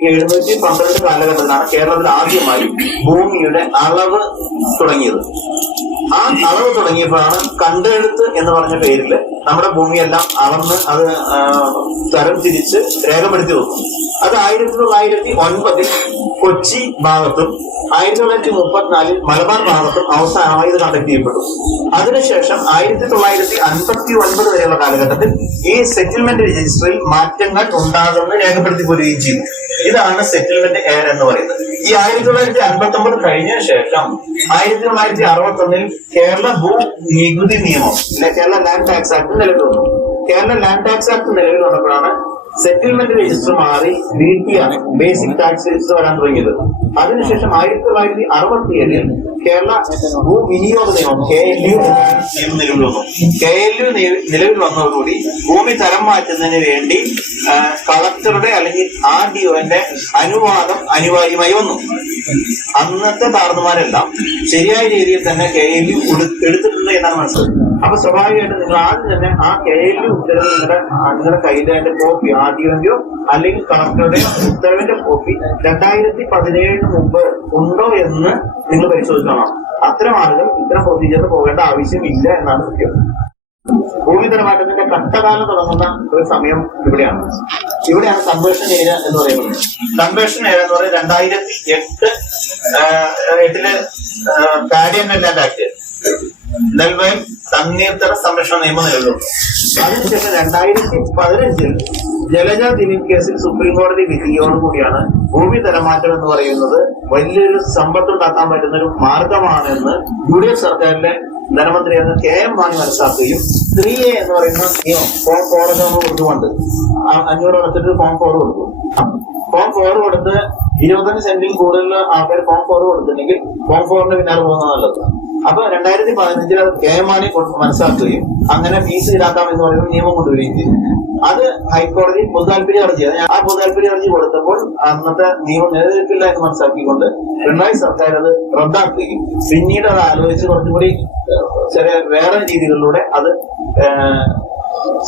എഴുന്നൂറ്റി പന്ത്രണ്ട് കാലഘട്ടത്തിലാണ് കേരളത്തിൽ ആദ്യമായി ഭൂമിയുടെ അളവ് തുടങ്ങിയത്. ആ അളവ് തുടങ്ങിയപ്പോഴാണ് കണ്ടെഴുത്ത് എന്ന് പറഞ്ഞ പേരിൽ നമ്മുടെ ഭൂമിയെല്ലാം അളന്ന് അത് തരം തിരിച്ച് രേഖപ്പെടുത്തി വെക്കും. അത് ആയിരത്തി തൊള്ളായിരത്തി ഒൻപതിൽ കൊച്ചി ഭാഗത്തും ആയിരത്തി തൊള്ളായിരത്തി മുപ്പത്തിനാലിൽ മലബാർ ഭാഗത്തും അവസാനമായി ഇത് കണ്ടക്ട് ചെയ്യപ്പെട്ടു. അതിനുശേഷം ആയിരത്തി തൊള്ളായിരത്തി അൻപത്തി ഒൻപത് വരെയുള്ള കാലഘട്ടത്തിൽ ഈ സെറ്റിൽമെന്റ് രജിസ്റ്ററിൽ മാറ്റങ്ങൾ ഉണ്ടാകുമെന്ന് രേഖപ്പെടുത്തി പോരുകയും ചെയ്തു. ഇതാണ് സെറ്റിൽമെന്റ് എയർ എന്ന് പറയുന്നത്. ഈ ആയിരത്തി തൊള്ളായിരത്തി അൻപത്തി ഒമ്പത് കഴിഞ്ഞ ശേഷം ആയിരത്തി തൊള്ളായിരത്തി അറുപത്തി ഒന്നിൽ കേരള ഭൂ നികുതി നിയമം അല്ലെ കേരള ലാൻഡ് ടാക്സ് ആക്ട് നിലവിൽ വന്നു കേരള ലാൻഡ് ടാക്സ് ആക്ട് നിലവിൽ വന്നപ്പോഴാണ് സെറ്റിൽമെന്റ് രജിസ്റ്റർ മാറി ബി ടി ആണ് ബേസിക് ടാക്സ് രജിസ്റ്റർ വരാൻ തുടങ്ങിയത്. അതിനുശേഷം ആയിരത്തി തൊള്ളായിരത്തി അറുപത്തി ഏഴിൽ കേരള ഭൂവിനിയോഗ നിയമം കെ എൽ യു നിയമം നിലവിൽ വന്നു. കെ എൽ യു നിലവിൽ വന്നതോടുകൂടി ഭൂമി തരം മാറ്റുന്നതിന് വേണ്ടി കളക്ടറുടെ അല്ലെങ്കിൽ ആർ ഡി ഒന്റെ അനുവാദം അനിവാര്യമായി വന്നു. അന്നത്തെ താർന്നുമാരെല്ലാം ശരിയായ രീതിയിൽ തന്നെ കെ എൽ യു എടുത്തിട്ടുണ്ട് എന്നാണ് മനസ്സിലാക്കുന്നത്. അപ്പൊ സ്വാഭാവികമായിട്ട് നിങ്ങൾ ആദ്യം തന്നെ ആ കെ എൽ ഉത്തരവ് നിങ്ങളുടെ നിങ്ങളുടെ കയ്യിലായിട്ട് കോപ്പി ആർ അല്ലെങ്കിൽ കളക്ടറുടെ ഉത്തരവിന്റെ കോപ്പി രണ്ടായിരത്തി പതിനേഴിന് മുമ്പ് ഉണ്ടോ എന്ന് നിങ്ങൾ പരിശോധിക്കണം. അത്തരം ആളുകൾ ഇത്തരം പ്രൊസീജിയറിൽ പോകേണ്ട ആവശ്യമില്ല എന്നാണ് സത്യം. ഭൂമിതരമാറ്റത്തിന്റെ കട്ടകാലം തുടങ്ങുന്ന ഒരു സമയം ഇവിടെയാണ്. ഇവിടെയാണ് കൺവേർഷൻ ഏരിയ എന്ന് പറയുന്നത്. കൺവേർഷൻ ഏരിയ എന്ന് പറയുന്നത് രണ്ടായിരത്തി എട്ട് എട്ടിൽ കാഡിയൻ ലാൻഡ് ആക്ട് നെൽവയൽ തണ്ണീർത്തട സംരക്ഷണ നിയമം നിലവിലുണ്ട്. അതിനുശേഷം രണ്ടായിരത്തി പതിനഞ്ചിൽ ജലജ ദിലീപ് കേസിൽ സുപ്രീം കോടതി വിധിയോടുകൂടിയാണ് ഭൂമി തരമാറ്റം എന്ന് പറയുന്നത് വലിയൊരു സമ്പത്തുണ്ടാക്കാൻ പറ്റുന്ന ഒരു മാർഗമാണെന്ന് യു ഡി എഫ് സർക്കാരിലെ ധനമന്ത്രിയായിരുന്ന കെ എം മാണി മനസ്സിലാക്കുകയും ത്രീ എ എന്ന് പറയുന്ന നിയമം ഫോം ഫോറൊക്കെ നമ്മൾ കൊടുത്തുകൊണ്ട് അഞ്ഞൂറ് അടച്ചിട്ട് ഫോം ഫോർ കൊടുക്കും. ഫോം ഫോർ കൊടുത്ത് ഇരുപത്തഞ്ച് സെന്റിൽ കൂടുതൽ ആൾക്കാർ ഫോം ഫോർ കൊടുത്തിട്ടുണ്ടെങ്കിൽ ഫോം ഫോറിന് പിന്നാലെ പോകുന്നത് നല്ലത്. അപ്പൊ രണ്ടായിരത്തി പതിനഞ്ചിൽ അത് കെ എം മാണി മനസ്സിലാക്കുകയും അങ്ങനെ ഫീസ് ഈടാക്കാം എന്ന് പറയുന്ന നിയമം കൊണ്ടുവരികയും ചെയ്തു. അത് ഹൈക്കോടതി പൊതുതാൽപര്യ ഹർജി. ആ പൊതുതാൽപര്യ ഹർജി കൊടുത്തപ്പോൾ അന്നത്തെ നിയമം നിലനിൽക്കില്ല എന്ന് മനസ്സിലാക്കിക്കൊണ്ട് പിണറായി സർക്കാർ അത് റദ്ദാക്കുകയും പിന്നീട് അത് ആലോചിച്ച് കുറച്ചുകൂടി ചെറിയ വേറെ രീതികളിലൂടെ അത്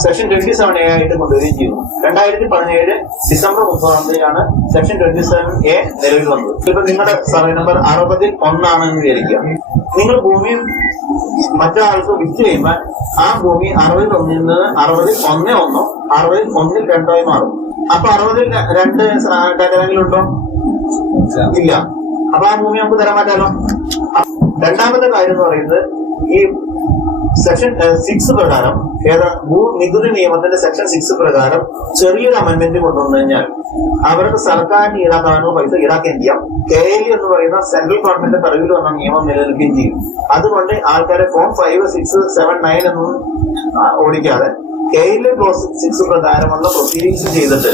സെക്ഷൻ ട്വന്റി സെവൻ എ ആയിട്ട് കൊണ്ടുവരികയും ചെയ്തു രണ്ടായിരത്തി പതിനേഴ് ഡിസംബർ മുപ്പതാം തീയതിയാണ് സെക്ഷൻ ട്വന്റി സെവൻ എ നിലവിൽ വന്നത്. ഇപ്പൊ നിങ്ങളുടെ സർവേ നമ്പർ അറുപതിൽ ഒന്നാണെന്ന് വിചാരിക്കുക. നിങ്ങൾ ഭൂമി മറ്റൊരാൾക്ക് വിറ്റ് കഴിയുമ്പോൾ ആ ഭൂമി അറുപതിൽ ഒന്നിൽ നിന്ന് അറുപതിൽ ഒന്നേ ഒന്നോ അറുപതിൽ ഒന്നിൽ രണ്ടോ മാറും. അപ്പൊ അറുപതിൽ രണ്ട് രണ്ട് ഉണ്ടോ ഇല്ല. അപ്പൊ ആ ഭൂമി നമുക്ക് തരാൻ പറ്റാലോ? രണ്ടാമത്തെ കാര്യം എന്ന് പറയുന്നത് ഈ സെക്ഷൻ സിക്സ് പ്രകാരം ഏതാ ഭൂ നികുതി നിയമത്തിന്റെ സെക്ഷൻ സിക്സ് പ്രകാരം ചെറിയൊരു അമെന്റ്മെന്റ് കൊണ്ടുവന്നു കഴിഞ്ഞാൽ അവർക്ക് സർക്കാരിന് ഈടാക്കാനോ പൈസ ഈടാക്കുകയും ചെയ്യാം. കെ എൽ എന്ന് പറയുന്ന സെൻട്രൽ ഗവൺമെന്റ് പിറകിൽ വന്ന നിയമം നിലനിൽക്കുകയും ചെയ്യും. അതുകൊണ്ട് ആൾക്കാരെ form five six seven nine എന്നൊന്നും ഓടിക്കാതെ കെ എൽ ക്ലോസ് സിക്സ് പ്രകാരമുള്ള പ്രൊസീഡിങ്സ് ചെയ്തിട്ട്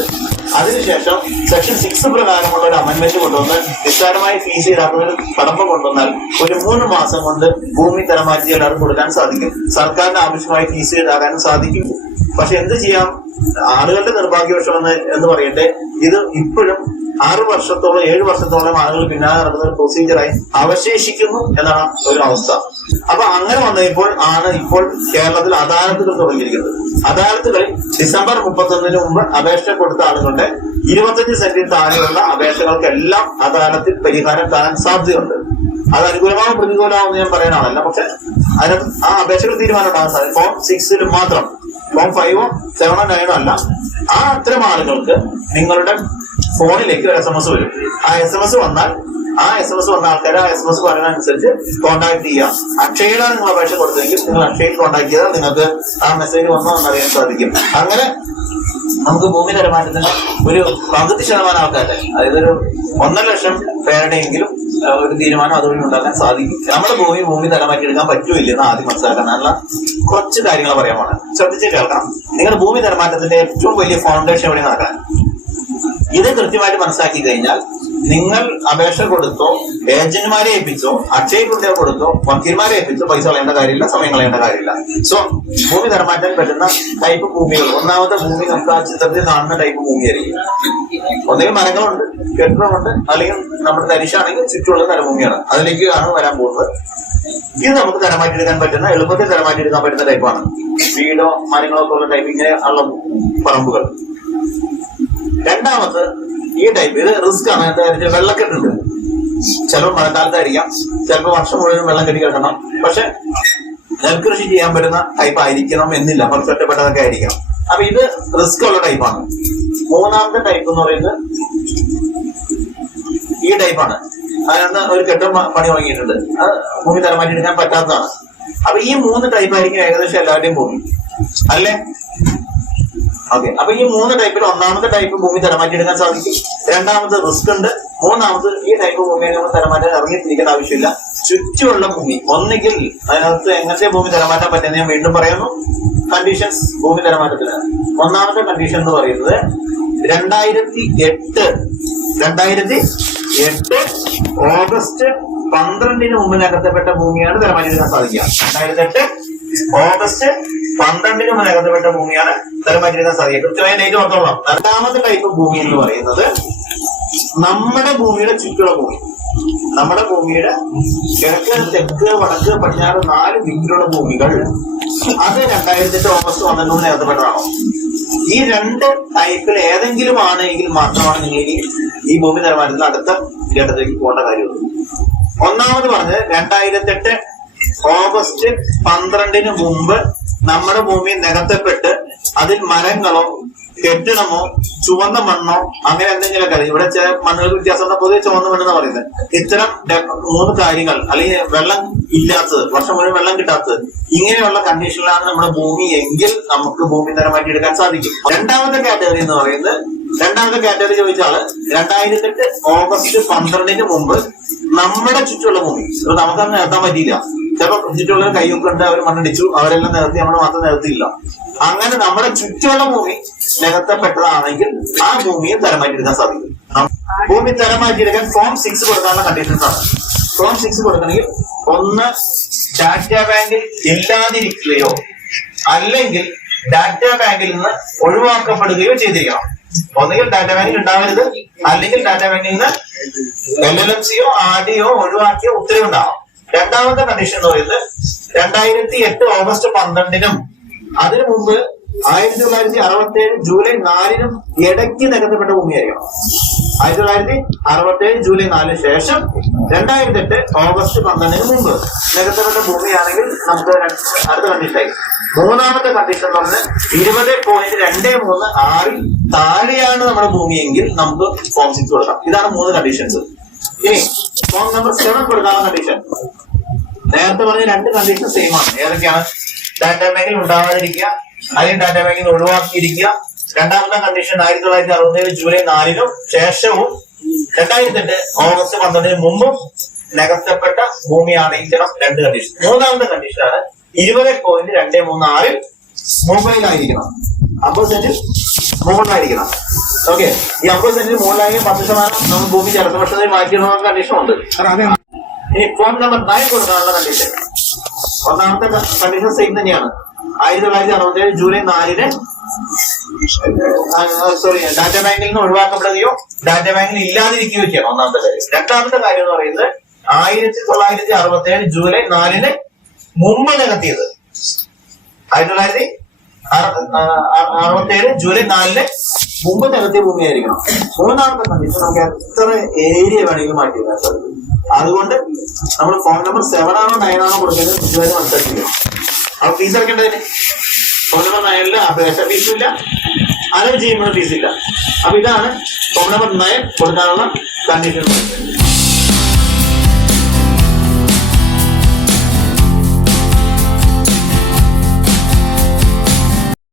അതിനുശേഷം സെക്ഷൻ സിക്സ് പ്രകാരമുള്ള ഒരു അമൻമെന്റ് കൊണ്ടുവന്ന് നിസ്സാരമായ ഫീസ് ഈടാക്കുന്ന ഒരു കടമ്പ കൊണ്ടുവന്നാൽ ഒരു മൂന്ന് മാസം കൊണ്ട് ഭൂമി തരമാറ്റി എല്ലാവർക്കും കൊടുക്കാൻ സാധിക്കും. സർക്കാരിന് ആവശ്യമായ ഫീസ് ഈടാക്കാനും സാധിക്കും. പക്ഷെ എന്ത് ചെയ്യാം? ആളുകളുടെ നിർഭാഗ്യവശം എന്ന് എന്ന് പറയട്ടെ ഇത് ഇപ്പോഴും ആറ് വർഷത്തോളം ഏഴ് വർഷത്തോളം ആളുകൾ പിന്നാലെ നടക്കുന്ന പ്രൊസീജിയറായി അവശേഷിക്കുന്നു എന്നാണ് ഒരു അവസ്ഥ. അപ്പൊ അങ്ങനെ വന്നപ്പോൾ ആണ് ഇപ്പോൾ കേരളത്തിൽ അദാലത്തുകൾ തുടങ്ങിയിരിക്കുന്നത്. അദാലത്തുകളിൽ ഡിസംബർ മുപ്പത്തൊന്നിന് മുമ്പ് അപേക്ഷ കൊടുത്ത ആളുകളുടെ ഇരുപത്തഞ്ച് സെന്റിൽ താഴെയുള്ള അപേക്ഷകൾക്കെല്ലാം അദാലത്തിൽ പരിഹാരം കാണാൻ സാധ്യതയുണ്ട്. അത് അനുകൂലമാവും പ്രതികൂലമാവും ഞാൻ പറയാനാണല്ല പക്ഷെ അതിന് ആ അപേക്ഷകൾ തീരുമാനം ഉണ്ടാകാൻ സാധിക്കും ഫോം സിക്സിൽ മാത്രം. ഫോം ഫൈവോ സെവനോ നയനോ അല്ല. ആ അത്തരം ആളുകൾക്ക് നിങ്ങളുടെ ഫോണിലേക്ക് ഒരു എസ് എം എസ് വരും. ആ എസ് എം എസ് വന്നാൽ ആ എസ് എം എസ് വന്ന ആൾക്കാർ ആ എസ് എം എസ് പറയുന്നതനുസരിച്ച് കോൺടാക്ട് ചെയ്യാം അക്ഷയയിലാണ് നിങ്ങൾ അപേക്ഷ കൊടുത്തതെങ്കിൽ നിങ്ങൾ അക്ഷയയിൽ കോൺടാക്ട് ചെയ്താൽ നിങ്ങൾക്ക് ആ മെസ്സേജ് വന്നോ എന്നറിയാൻ സാധിക്കും. അങ്ങനെ നമുക്ക് ഭൂമി തരമാറ്റത്തിന് ഒരു പകുതി ശതമാനം ആൾക്കാരുടെ അതായത് ഒരു ഒന്നര ലക്ഷം പേരുടെയെങ്കിലും ഒരു തീരുമാനം അതുവഴി ഉണ്ടാക്കാൻ സാധിക്കും. നമ്മുടെ ഭൂമി ഭൂമി തരമാറ്റിയെടുക്കാൻ പറ്റൂല്ല എന്ന് ആദ്യം മനസ്സിലാക്കാനുള്ള കുറച്ച് കാര്യങ്ങൾ പറയാൻ പോണത് ശ്രദ്ധിച്ച് കേൾക്കാം നിങ്ങളുടെ ഭൂമി തരമാറ്റത്തിന്റെ ഏറ്റവും വലിയ ഫൗണ്ടേഷൻ എവിടെ നടക്കാൻ ഇത് കൃത്യമായിട്ട് മനസ്സിലാക്കി കഴിഞ്ഞാൽ നിങ്ങൾ അപേക്ഷ കൊടുത്തോ ഏജന്റുമാരെ ഏൽപ്പിച്ചോ അക്ഷയ കുട്ടിയെ കൊടുത്തോ വക്കീൽമാരെ ഏൽപ്പിച്ചോ പൈസ കളയേണ്ട കാര്യമില്ല സമയം കളയേണ്ട കാര്യമില്ല. സോ ഭൂമി തരമാറ്റാൻ പറ്റുന്ന ടൈപ്പ് ഭൂമികൾ ഒന്നാമത്തെ ഭൂമി നമുക്ക് ആ ചിത്രത്തിൽ കാണുന്ന ടൈപ്പ് ഭൂമിയായിരിക്കും ഒന്നുകിൽ മരങ്ങളുണ്ട് കെട്ടിടമുണ്ട് അല്ലെങ്കിൽ നമ്മുടെ തരിശാണെങ്കിൽ ചുറ്റുമുള്ള തരഭൂമിയാണ്. ആണ് വരാൻ പോകുന്നത്. ഇത് നമുക്ക് തരമാറ്റിയെടുക്കാൻ പറ്റുന്ന എളുപ്പത്തിൽ തരമാറ്റിയെടുക്കാൻ പറ്റുന്ന ടൈപ്പാണ് വീടോ മരങ്ങളോ ഒക്കെ ഉള്ള ടൈപ്പ് ഇങ്ങനെ ഉള്ള പറമ്പുകൾ. രണ്ടാമത് ഈ ടൈപ്പ് ഇത് റിസ്ക് ആണ്. എന്താ വെള്ളക്കെട്ടുണ്ട്. ചിലപ്പോൾ മഴക്കാലത്തായിരിക്കാം. ചിലപ്പോൾ വർഷം മുഴുവൻ വെള്ളം കെട്ടി കിടക്കണം പക്ഷെ നെൽകൃഷി ചെയ്യാൻ പറ്റുന്ന ടൈപ്പ് ആയിരിക്കണം എന്നില്ല. കുറച്ച് ഒറ്റപ്പെട്ടതൊക്കെ ആയിരിക്കാം അപ്പൊ ഇത് റിസ്ക് ഉള്ള ടൈപ്പാണ് മൂന്നാമത്തെ ടൈപ്പ് എന്ന് പറയുന്നത് ഈ ടൈപ്പാണ് അതിനകത്ത് ഒരു കെട്ടും പണി വാങ്ങിയിട്ടുണ്ട് അത് ഭൂമി തരമാറ്റി എടുക്കാൻ പറ്റാത്തതാണ്. അപ്പൊ ഈ മൂന്ന് ടൈപ്പായിരിക്കും ഏകദേശം എല്ലാവരുടെയും ഭൂമി. അല്ലേ? ഓക്കെ അപ്പൊ ഈ മൂന്ന് ടൈപ്പിൽ ഒന്നാമത്തെ ടൈപ്പ് ഭൂമി തരമാറ്റി എടുക്കാൻ സാധിക്കും. രണ്ടാമത് റിസ്ക് ഉണ്ട്. മൂന്നാമത് ഈ ടൈപ്പ് ഭൂമിയെ നമ്മൾ തരമാറ്റാൻ ഇറങ്ങിത്തിരിക്കേണ്ട ആവശ്യമില്ല. ചുറ്റുമുള്ള ഭൂമി ഒന്നുകിൽ അതിനകത്ത് എങ്ങനത്തെ ഭൂമി തരമാറ്റാൻ പറ്റുന്ന ഞാൻ വീണ്ടും പറയുന്നു. കണ്ടീഷൻസ് ഭൂമി തരമാറ്റത്തിന് ഒന്നാമത്തെ കണ്ടീഷൻ എന്ന് പറയുന്നത് രണ്ടായിരത്തി എട്ട് രണ്ടായിരത്തി എട്ട് ഓഗസ്റ്റ് പന്ത്രണ്ടിന് മുമ്പ് നികത്തപ്പെട്ട ഭൂമിയാണ് തരമാറ്റിയെടുക്കാൻ സാധിക്കുക. രണ്ടായിരത്തി എട്ട് ഓഗസ്റ്റ് പന്ത്രണ്ടിന് മുമ്പ് നികത്തപ്പെട്ട ഭൂമിയാണ് തരമാറ്റിയെടുക്കാൻ സാധിക്കും. കൃത്യമായ ഡേറ്റ് ഓർത്തോളാം രണ്ടാമത്തെ ടൈപ്പ് ഭൂമി എന്ന് പറയുന്നത് നമ്മുടെ ഭൂമിയുടെ ചുറ്റുള്ള ഭൂമി. നമ്മുടെ ഭൂമിയുടെ കിഴക്ക് തെക്ക് വടക്ക് പടിഞ്ഞാറ് നാല് ദിക്കിലുള്ള ഭൂമികൾ അത് രണ്ടായിരത്തി എട്ട് ഓഗസ്റ്റ് പന്ത്രണ്ട് നേരത്തെപ്പെട്ടതാണോ ഈ രണ്ട് ടൈപ്പിൽ ഏതെങ്കിലും ആണെങ്കിൽ മാത്രമാണ് നിങ്ങൾ ഇനി ഈ ഭൂമി നിലവാരത്തിൽ അടുത്ത ഘട്ടത്തിലേക്ക് പോകേണ്ട കാര്യം ഒന്നാമത് പറഞ്ഞത് രണ്ടായിരത്തി എട്ട് ഓഗസ്റ്റ് പന്ത്രണ്ടിന് മുമ്പ് നമ്മുടെ ഭൂമി നികത്തപ്പെട്ട് അതിൽ മരങ്ങളോ കെട്ടിടമോ ചുവന്ന മണ്ണോ അങ്ങനെ എന്തെങ്കിലുമൊക്കെ. ഇവിടെ ചില മണ്ണുകൾ ഉണ്ടോ? പൊതുവെ ചുവന്ന മണ്ണെന്ന് പറയുന്നത്. ഇത്തരം മൂന്ന് കാര്യങ്ങൾ അല്ലെങ്കിൽ വെള്ളം ഇല്ലാത്തത് വർഷം മുഴുവൻ വെള്ളം കിട്ടാത്തത് ഇങ്ങനെയുള്ള കണ്ടീഷനിലാണ് നമ്മുടെ ഭൂമി എങ്കിൽ നമുക്ക് ഭൂമി തരമാറ്റി എടുക്കാൻ സാധിക്കും. രണ്ടാമത്തെ കാറ്റഗറി എന്ന് പറയുന്നത് രണ്ടാമത്തെ കാറ്റഗറി ചോദിച്ചാൽ രണ്ടായിരത്തി എട്ട് ഓഗസ്റ്റ് പന്ത്രണ്ടിന് മുമ്പ് നമ്മുടെ ചുറ്റുള്ള ഭൂമി. ഇത് നമുക്കത് നികത്താൻ പറ്റിയില്ല. ചിലപ്പോൾ ചുറ്റുള്ള കൈയൊക്കെ ഉണ്ട് അവർ മണ്ണടിച്ചു അവരെല്ലാം നികത്തി നമ്മൾ മാത്രം നികത്തിയില്ല അങ്ങനെ നമ്മുടെ ചുറ്റുമുള്ള ഭൂമി നികത്തപ്പെട്ടതാണെങ്കിൽ ആ ഭൂമിയെ തരം മാറ്റിയെടുക്കാൻ സാധിക്കും ഭൂമി തരം മാറ്റിയെടുക്കാൻ ഫോം സിക്സ് കൊടുക്കാനുള്ള കണ്ടീഷൻസ് ആണ്. ഫോം സിക്സ് കൊടുക്കണമെങ്കിൽ ഒന്ന് ഡാറ്റ ബാങ്കിൽ ഇല്ലാതിരിക്കുകയോ അല്ലെങ്കിൽ ഡാറ്റ ബാങ്കിൽ നിന്ന് ഒഴിവാക്കപ്പെടുകയോ ചെയ്തിരിക്കണം. ഒന്നുകിൽ ഡാറ്റ ബാങ്കിൽ ഉണ്ടാവരുത് അല്ലെങ്കിൽ ഡാറ്റ ബാങ്കിൽ നിന്ന് എൽ എൽ എം സിയോ ആർ ഡിയോ ഒഴിവാക്കിയ ഉത്തരവുണ്ടാവാം രണ്ടാമത്തെ കണ്ടീഷൻ എന്ന് പറയുന്നത് രണ്ടായിരത്തി എട്ട് ഓഗസ്റ്റ് പന്ത്രണ്ടിനും അതിനു മുമ്പ് ആയിരത്തി തൊള്ളായിരത്തി അറുപത്തി ഏഴ് ജൂലൈ നാലിനും ഇടയ്ക്ക് നികത്തപ്പെട്ട ഭൂമിയായിരിക്കണം. ആയിരത്തി തൊള്ളായിരത്തി അറുപത്തി ഏഴ് ജൂലൈ നാലിന് ശേഷം രണ്ടായിരത്തി എട്ട് ഓഗസ്റ്റ് പന്ത്രണ്ടിന് മുമ്പ് നികത്തപ്പെട്ട ഭൂമിയാണെങ്കിൽ നമുക്ക് അടുത്ത കണ്ടീഷനായി മൂന്നാമത്തെ കണ്ടീഷൻ എന്ന് പറഞ്ഞാൽ ഇരുപത് പോയിന്റ് രണ്ട് മൂന്ന് ആറിൽ താഴെയാണ് നമ്മുടെ ഭൂമിയെങ്കിൽ നമുക്ക് ഫോം സിക്സ് കൊടുക്കാം. ഇതാണ് മൂന്ന് കണ്ടീഷൻസ് ഇനി ഫോം നമ്പർ സെവൻ കൊടുക്കാനുള്ള കണ്ടീഷൻ നേരത്തെ പറഞ്ഞ രണ്ട് കണ്ടീഷൻ സെയിം ആണ്. ഏതൊക്കെയാണ്? ഡാറ്റ ബാങ്കിൽ ഉണ്ടാവാതിരിക്കുക അല്ലെങ്കിൽ ഡാറ്റ ബാങ്കിൽ ഒഴിവാക്കിയിരിക്കുക. രണ്ടാമത്തെ കണ്ടീഷൻ ആയിരത്തി തൊള്ളായിരത്തി അറുപത്തേഴ് ജൂലൈ നാലിനും ശേഷവും രണ്ടായിരത്തി എട്ട് ഓഗസ്റ്റ് പന്ത്രണ്ടിന് മുമ്പും നികത്തപ്പെട്ട ഭൂമിയാണ് ഭൂമിയാണെങ്കിലും രണ്ട് കണ്ടീഷൻ മൂന്നാമത്തെ കണ്ടീഷനാണ് ഇരുപത് പോയിന്റ് രണ്ട് മൂന്ന് ആറിൽ മുംബൈയിലായിരിക്കണം അമ്പത് സെന്റിൽ മുകളിലായിരിക്കണം ഓക്കെ ഈ അമ്പത് സെന്റിൽ മുകളിലായെങ്കിൽ പത്ത് ശതമാനം നമ്മൾ ഭൂമി വർഷത്തിൽ മാറ്റിയിടണമെന്ന കണ്ടീഷൻ ഉണ്ട് ഇനി ഫോം നമ്പർ നയൻ കൊടുക്കാനുള്ള കണ്ടീഷൻ ഒന്നാമത്തെ കണ്ടീഷൻ സെയിം തന്നെയാണ്. ആയിരത്തി തൊള്ളായിരത്തി അറുപത്തി ഏഴ് ജൂലൈ നാലിന് സോറി ഡാറ്റ ബാങ്കിൽ നിന്ന് ഒഴിവാക്കപ്പെടുകയോ ഡാറ്റ ബാങ്കിൽ ഇല്ലാതിരിക്കുകയോ ചെയ്യണം. ഒന്നാമത്തെ കാര്യം. രണ്ടാമത്തെ കാര്യം എന്ന് പറയുന്നത് ആയിരത്തി തൊള്ളായിരത്തി അറുപത്തി ഏഴ് ജൂലൈ നാലിന് മുമ്പ് നികത്തിയത് ആയിരത്തി തൊള്ളായിരത്തി അറുപത്തി ഏഴ് ജൂലൈ നാലിന് മുമ്പ് നികത്തിയ ഭൂമിയായിരിക്കണം. മൂന്നാമത്തെ കണ്ടീഷൻ നമുക്ക് എത്ര ഏരിയ വേണമെങ്കിലും മാറ്റി വെക്കാൻ അതുകൊണ്ട് നമ്മൾ ഫോൺ നമ്പർ സെവൻ ആണോ നയൻ ആണോ കൊടുക്കുന്നത് ഇതുവരെ മനസ്സിലാക്കില്ല അപ്പൊ ഫീസ് അടക്കേണ്ടതിന്? ഫോൺ നമ്പർ നയനിൽ അപേക്ഷ ഫീസും ഇല്ല. അലവ് ചെയ്യുമ്പോൾ ഫീസ് ഇല്ല. അപ്പൊ ഇതാണ് ഫോൺ നമ്പർ നയൻ കൊടുക്കാനുള്ള കണ്ടീഷൻ